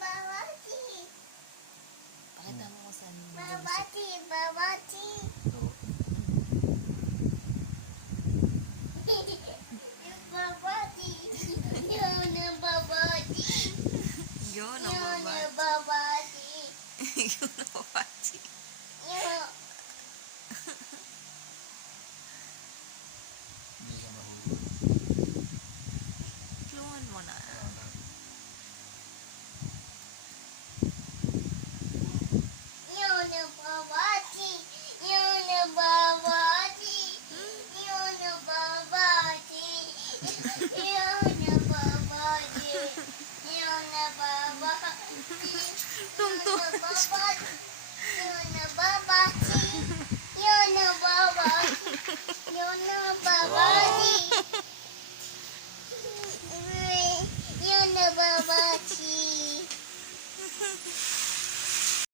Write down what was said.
babati. Pakita mo kung saan yung Babati. Ito. Babati. Yun ang babati. Yun, Yun ang ang babati. babati. Yun, ang babati. Yun. Hindi siya mahulog. Cluan mo na. Wala na. Yun ang babati. Yun ang babati. Yun ang babati. Yun ang babati. Yun ang babati. Tungtong. Yun ang babati.